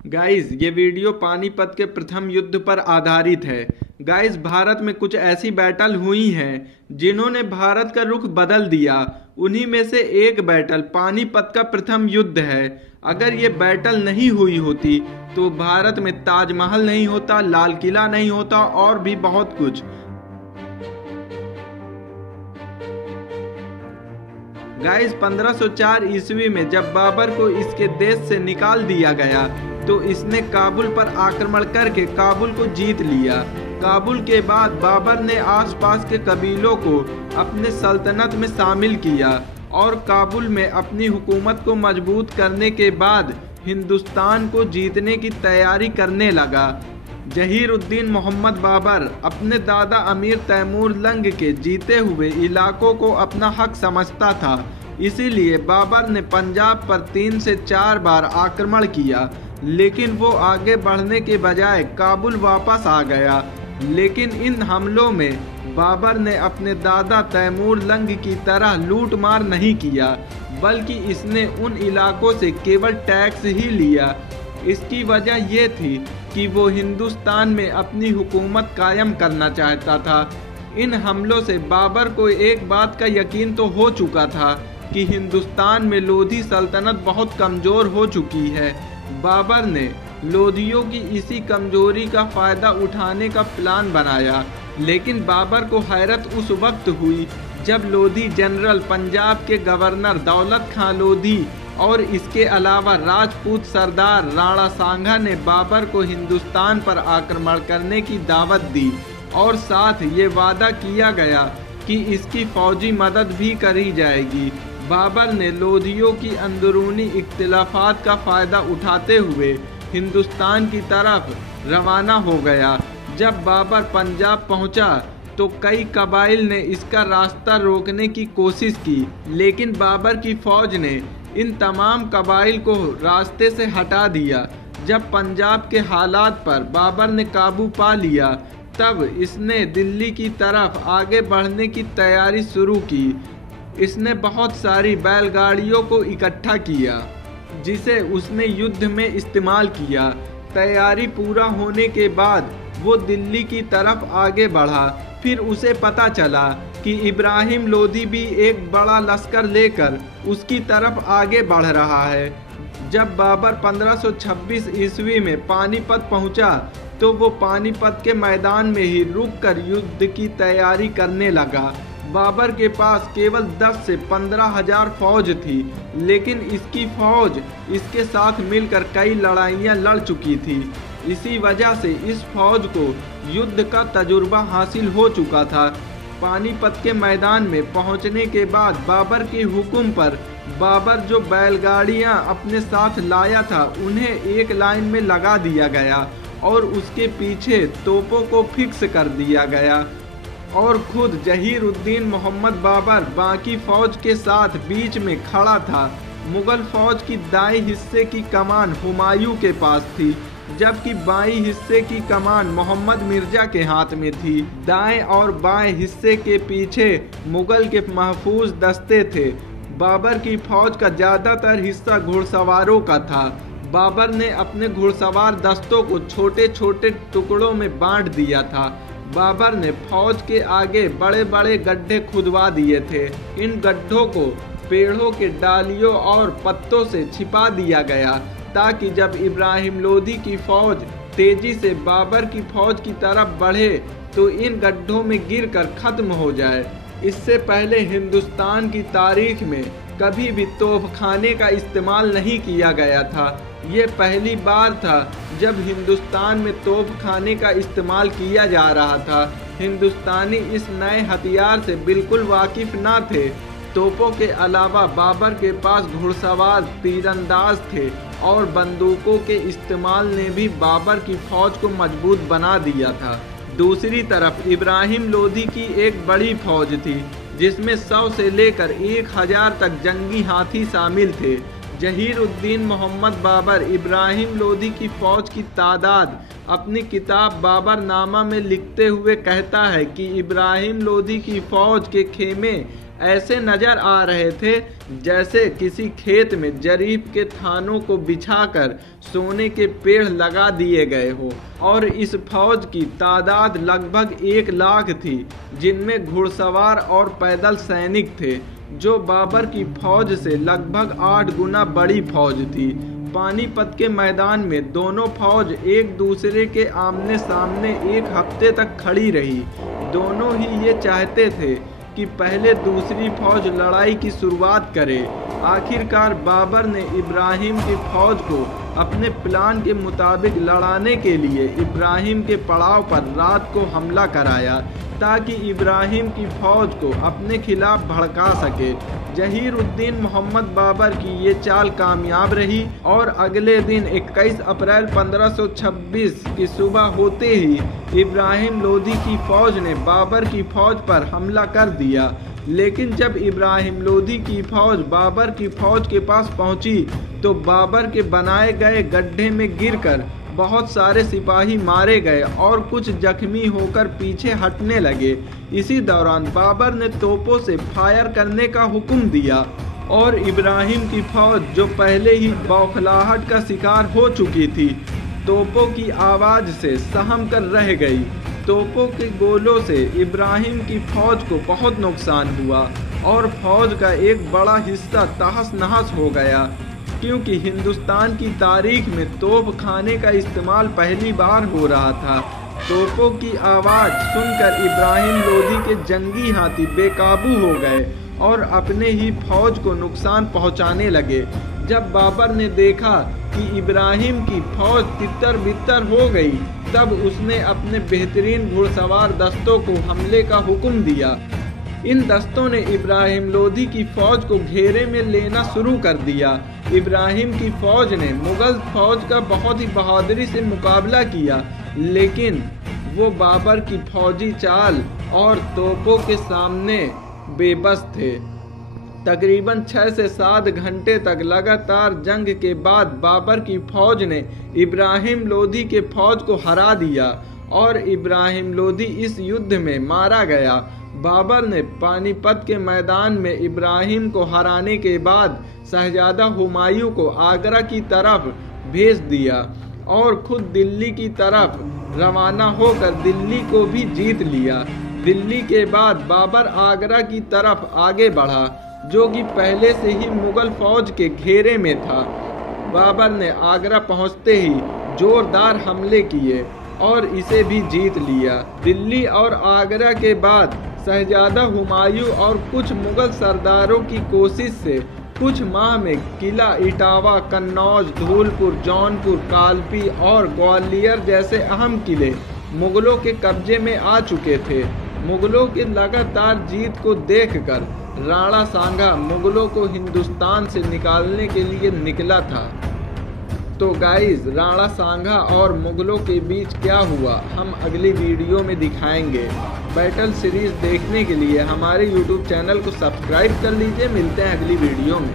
Guys ये video Panipat के प्रथम युद्ध पर आधारित है। गाइस भारत में कुछ ऐसी बैटल हुई हैं जिन्होंने भारत का रुख बदल दिया। उन्हीं में से एक बैटल पानीपत का प्रथम युद्ध है। अगर ये बैटल नहीं हुई होती तो भारत में ताजमहल नहीं होता, लाल किला नहीं होता और भी बहुत कुछ। गाइस 1504 ईस्वी में जब बाबर को इसके देश से निकाल दिया गया तो इसने काबुल पर आक्रमण करके काबुल को जीत लिया। काबुल के बाद बाबर ने आसपास के कबीलों को अपने सल्तनत में शामिल किया और काबुल में अपनी हुकूमत को मजबूत करने के बाद हिंदुस्तान को जीतने की तैयारी करने लगा। जहीर-उद-दीन मोहम्मद बाबर अपने दादा अमीर तैमूर लंग के जीते हुए इलाकों को अपना हक समझता था, इसीलिए बाबर ने पंजाब पर 3 से 4 बार आक्रमण किया, लेकिन वो आगे बढ़ने के बजाय काबुल वापस आ गया। लेकिन इन हमलों में बाबर ने अपने दादा तैमूर लंग की तरह लूट मार नहीं किया, बल्कि इसने उन इलाकों से केवल टैक्स ही लिया। इसकी वजह ये थी कि वो हिंदुस्तान में अपनी हुकूमत कायम करना चाहता था। इन हमलों से बाबर को एक बात का यकीन तो हो चुका था कि हिंदुस्तान में लोधी सल्तनत बहुत कमज़ोर हो चुकी है। बाबर ने लोधियों की इसी कमजोरी का फ़ायदा उठाने का प्लान बनाया, लेकिन बाबर को हैरत उस वक्त हुई जब लोधी जनरल पंजाब के गवर्नर दौलत खां लोधी और इसके अलावा राजपूत सरदार राणा सांगा ने बाबर को हिंदुस्तान पर आक्रमण करने की दावत दी और साथ ये वादा किया गया कि इसकी फौजी मदद भी करी जाएगी। बाबर ने लोधियों की अंदरूनी इख्तिलाफात का फ़ायदा उठाते हुए हिंदुस्तान की तरफ रवाना हो गया। जब बाबर पंजाब पहुंचा तो कई कबाइल ने इसका रास्ता रोकने की कोशिश की, लेकिन बाबर की फ़ौज ने इन तमाम कबाइल को रास्ते से हटा दिया। जब पंजाब के हालात पर बाबर ने काबू पा लिया, तब इसने दिल्ली की तरफ आगे बढ़ने की तैयारी शुरू की। इसने बहुत सारी बैलगाड़ियों को इकट्ठा किया, जिसे उसने युद्ध में इस्तेमाल किया। तैयारी पूरा होने के बाद वो दिल्ली की तरफ आगे बढ़ा। फिर उसे पता चला कि इब्राहिम लोधी भी एक बड़ा लश्कर लेकर उसकी तरफ आगे बढ़ रहा है। जब बाबर 1526 ईस्वी में पानीपत पहुंचा तो वो पानीपत के मैदान में ही रुककर युद्ध की तैयारी करने लगा। बाबर के पास केवल 10 से 15 हजार फौज थी, लेकिन इसकी फौज इसके साथ मिलकर कई लड़ाइयाँ लड़ चुकी थी। इसी वजह से इस फौज को युद्ध का तजुर्बा हासिल हो चुका था। पानीपत के मैदान में पहुंचने के बाद बाबर के हुक्म पर बाबर जो बैलगाड़ियां अपने साथ लाया था उन्हें एक लाइन में लगा दिया गया और उसके पीछे तोपों को फिक्स कर दिया गया और खुद जहीर-उद-दीन मोहम्मद बाबर बाकी फौज के साथ बीच में खड़ा था। मुगल फौज की दाएं हिस्से की कमान हुमायूं के पास थी, जबकि बाएं हिस्से की कमान मोहम्मद मिर्जा के हाथ में थी। दाएं और बाएं हिस्से के पीछे मुगल के महफूज दस्ते थे। बाबर की फौज का ज़्यादातर हिस्सा घुड़सवारों का था। बाबर ने अपने घुड़सवार दस्तों को छोटे छोटे टुकड़ों में बांट दिया था। बाबर ने फौज के आगे बड़े बड़े गड्ढे खुदवा दिए थे। इन गड्ढों को पेड़ों के डालियों और पत्तों से छिपा दिया गया ताकि जब इब्राहिम लोधी की फौज तेजी से बाबर की फौज की तरफ बढ़े तो इन गड्ढों में गिरकर खत्म हो जाए। इससे पहले हिंदुस्तान की तारीख में कभी भी तोपखाने का इस्तेमाल नहीं किया गया था। ये पहली बार था जब हिंदुस्तान में तोपखाने का इस्तेमाल किया जा रहा था। हिंदुस्तानी इस नए हथियार से बिल्कुल वाकिफ ना थे। तोपों के अलावा बाबर के पास घुड़सवार तीरंदाज थे और बंदूकों के इस्तेमाल ने भी बाबर की फौज को मजबूत बना दिया था। दूसरी तरफ इब्राहिम लोधी की एक बड़ी फौज थी, जिसमें 100 से लेकर 1000 तक जंगी हाथी शामिल थे। जहीर-उद-दीन मोहम्मद बाबर इब्राहिम लोधी की फौज की तादाद अपनी किताब बाबरनामा में लिखते हुए कहता है कि इब्राहिम लोधी की फौज के खेमे ऐसे नजर आ रहे थे जैसे किसी खेत में जरीफ के थानों को बिछाकर सोने के पेड़ लगा दिए गए हो। और इस फौज की तादाद लगभग 1 लाख थी, जिनमें घुड़सवार और पैदल सैनिक थे, जो बाबर की फौज से लगभग 8 गुना बड़ी फौज थी। पानीपत के मैदान में दोनों फौज एक दूसरे के आमने सामने 1 हफ्ते तक खड़ी रही। दोनों ही ये चाहते थे कि पहले दूसरी फौज लड़ाई की शुरुआत करे। आखिरकार बाबर ने इब्राहिम की फौज को अपने प्लान के मुताबिक लड़ाने के लिए इब्राहिम के पड़ाव पर रात को हमला कराया, ताकि इब्राहिम की फौज को अपने खिलाफ भड़का सके। जहीर-उद-दीन मोहम्मद बाबर की ये चाल कामयाब रही और अगले दिन 21 अप्रैल 1526 की सुबह होते ही इब्राहिम लोदी की फौज ने बाबर की फौज पर हमला कर दिया। लेकिन जब इब्राहिम लोदी की फौज बाबर की फौज के पास पहुंची तो बाबर के बनाए गए गड्ढे में गिरकर बहुत सारे सिपाही मारे गए और कुछ जख्मी होकर पीछे हटने लगे। इसी दौरान बाबर ने तोपों से फायर करने का हुक्म दिया और इब्राहिम की फौज, जो पहले ही बौखलाहट का शिकार हो चुकी थी, तोपों की आवाज से सहम कर रह गई। तोपों के गोलों से इब्राहिम की फौज को बहुत नुकसान हुआ और फौज का एक बड़ा हिस्सा तहस नहस हो गया, क्योंकि हिंदुस्तान की तारीख में तोप खाने का इस्तेमाल पहली बार हो रहा था। तोपों की आवाज़ सुनकर इब्राहिम लोदी के जंगी हाथी बेकाबू हो गए और अपने ही फौज को नुकसान पहुंचाने लगे। जब बाबर ने देखा कि इब्राहिम की फौज तितर-बितर हो गई, तब उसने अपने बेहतरीन घुड़सवार दस्तों को हमले का हुक्म दिया। इन दस्तों ने इब्राहिम लोदी की फौज को घेरे में लेना शुरू कर दिया। इब्राहिम की फौज ने मुगल फौज का बहुत ही बहादुरी से मुकाबला किया, लेकिन वो बाबर की फौजी चाल और तोपों के सामने बेबस थे। तकरीबन 6 से 7 घंटे तक लगातार जंग के बाद बाबर की फौज ने इब्राहिम लोदी के फौज को हरा दिया और इब्राहिम लोदी इस युद्ध में मारा गया। बाबर ने पानीपत के मैदान में इब्राहिम को हराने के बाद शहजादा हुमायूं को आगरा की तरफ भेज दिया और खुद दिल्ली की तरफ रवाना होकर दिल्ली को भी जीत लिया। दिल्ली के बाद बाबर आगरा की तरफ आगे बढ़ा, जो कि पहले से ही मुगल फौज के घेरे में था। बाबर ने आगरा पहुंचते ही जोरदार हमले किए और इसे भी जीत लिया। दिल्ली और आगरा के बाद शहजादा हुमायूं और कुछ मुगल सरदारों की कोशिश से कुछ माह में किला इटावा, कन्नौज, धौलपुर, जौनपुर, कालपी और ग्वालियर जैसे अहम किले मुगलों के कब्जे में आ चुके थे। मुगलों की लगातार जीत को देखकर राणा सांगा मुगलों को हिंदुस्तान से निकालने के लिए निकला था। तो गाइस, राणा सांगा और मुगलों के बीच क्या हुआ हम अगली वीडियो में दिखाएंगे। बैटल सीरीज देखने के लिए हमारे YouTube चैनल को सब्सक्राइब कर लीजिए। मिलते हैं अगली वीडियो में।